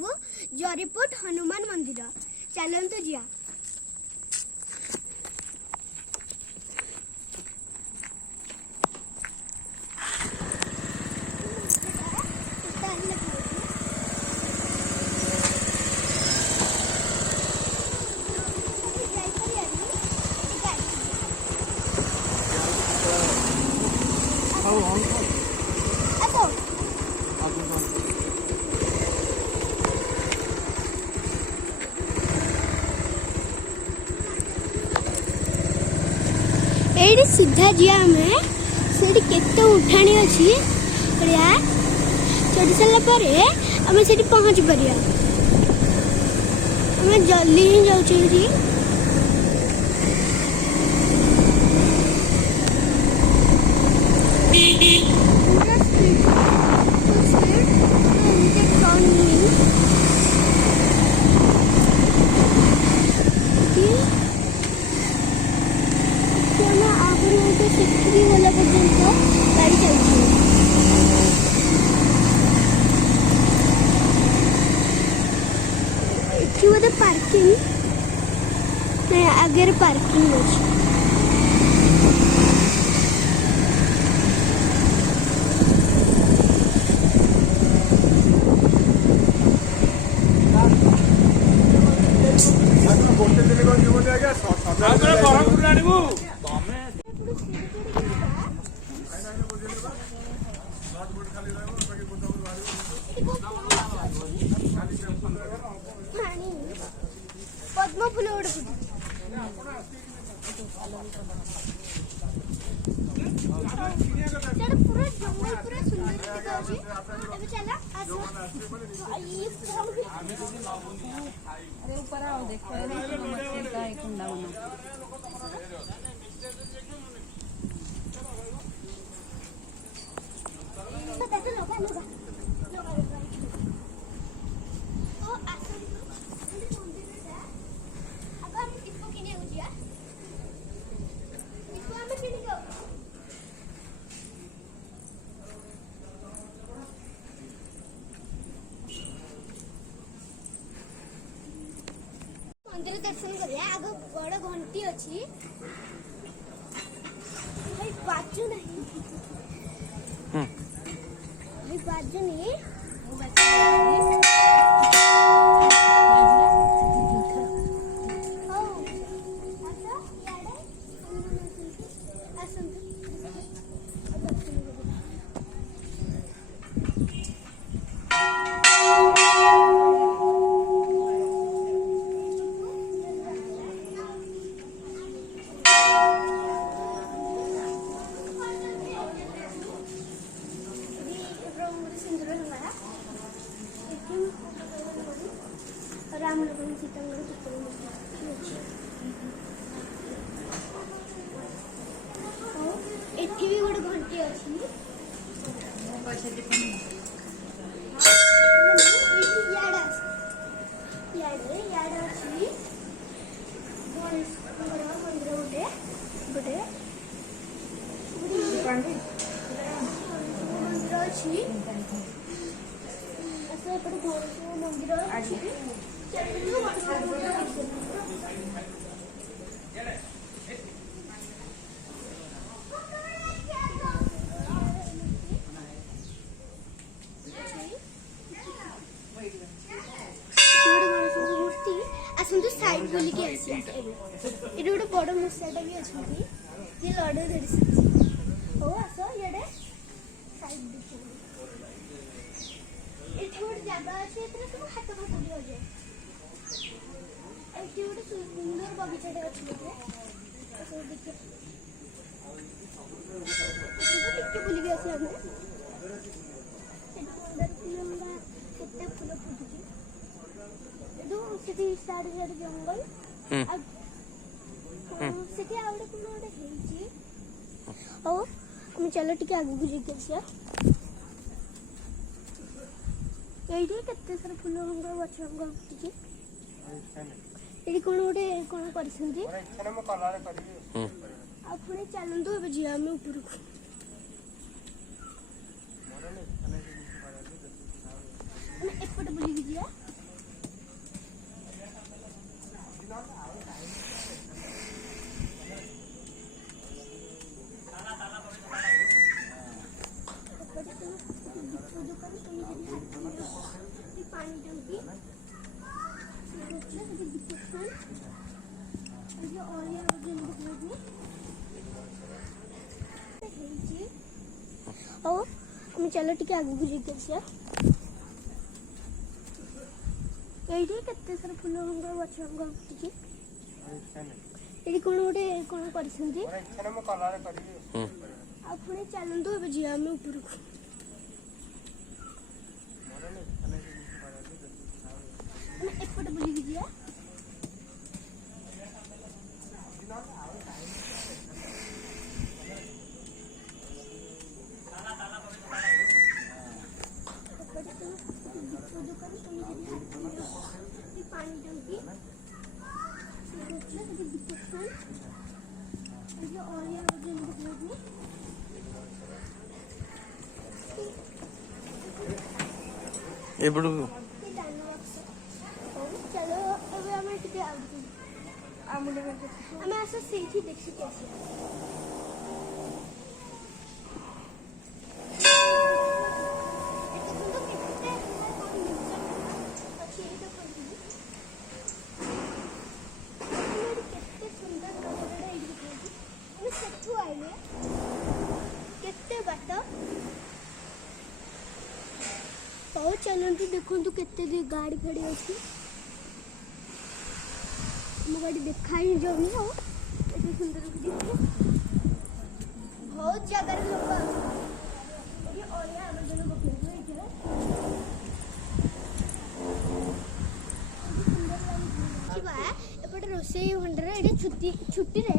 देखू जरीपुट हनुमान मंदिर चलतु जिया। सीधा जिया से केते उठाणी अच्छी चढ़ी सारा आम से पहुँच पारिया। आम जल्दी ही जाऊँ गला पर्यटन गाड़ी चलती बोधे पार्किंग नहीं आगे पार्किंग अच्छी। पद्म फूल पूरा जंगल पूरा सुंदर दिखाउछि। अबे चला आसो अरे ऊपर आओ देखो मछली का एक कुंडा बना। मंदिर दर्शन करिया आग बड़ घंटी अच्छी भाई बाजू नहीं भाई बाजू नहीं राम लक्ष्मण सीता एठी भी गोटे घंटी अच्छी मंदिर अच्छी साइड बोली के आसी एडी गोटे बड़ मुसाटा भी अछि ये लड़े धरि हो आसो येडे साइड देखो एठी गोटे जागा अछि एतरे सब हाथ फाट भी हो जाए। एठी गोटे सुंदर बगीचाटे अछि बोले तो देखिए तो बोली के आसी हमें सुंदर फूलंगा केते फूल फुटुची एदो सिटी साइड साइड जंगल सिटी आवडे कोन ओडे हेची ओ हम चलो टिके आगे गुजि गेसिया एडी केते सारा फूल हमर गछ हमर टिके एडी कोन ओडे कोन करछंती एने म कलर करी आ पुणे चलंदो अब जिया में ऊपर को एपट बुली जिया डिटेक्शन ये और ये वजन दिखाइए ହେଇଛି ଆଉ ଆମେ ଚାଲ ଟିକେ ଆଗକୁ ଯାଇକି ଆସିବା ଏଇଠି କେତେ ସାରା ଫୁଲ ଗଛ ଉଠିଛି ଏଠି କଣ ଗୋଟେ କଣ କରିଛନ୍ତି ଆଉ ପୁଣି ଚାଲନ୍ତୁ ଏବେ ଯିବା ଆମେ ଉପରକୁ ଆମେ ଏପଟେ ବୁଲିକି ଯିବା पानी टंकी डिटेक्शन और ये वजन दिखाइए एपड़ू चलो ଏବେ ଆମେ ଟିକେ ଆମେ ଆସ ସେଇଠି ଦେଖିକି ଆସିବା और चलते देखो केते गाड़ी फाड़ी अच्छी मो गाड़ी देखा ही जाऊनी एते सुंदर बहुत जगह लोग एपटे रोसे भंडार ये छुट्टी रे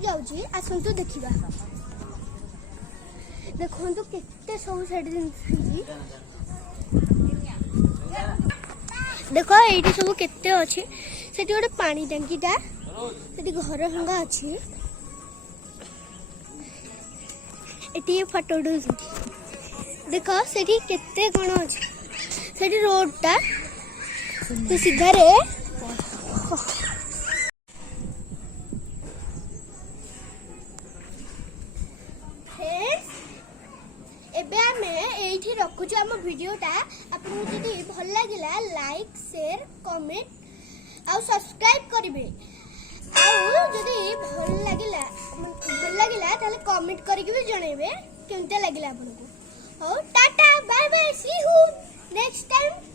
जाऊँगी आसतु देखा देखो केते सब साइड देख ये सब केते अच्छी से गोटे पानी टांकीटा से घर भंगा अच्छी ये फोटो देख से केते कौन अच्छे से रोडटा सीधा रे रखुच आम भिडियोटा आपको जदि भल लगिला लाइक शेयर कमेंट आउ सब्सक्राइब करेंगे जदि भल लगिला ताले कमेंट करके भी जनइबे केमते लगिला आपको। Tata bye bye see you next time.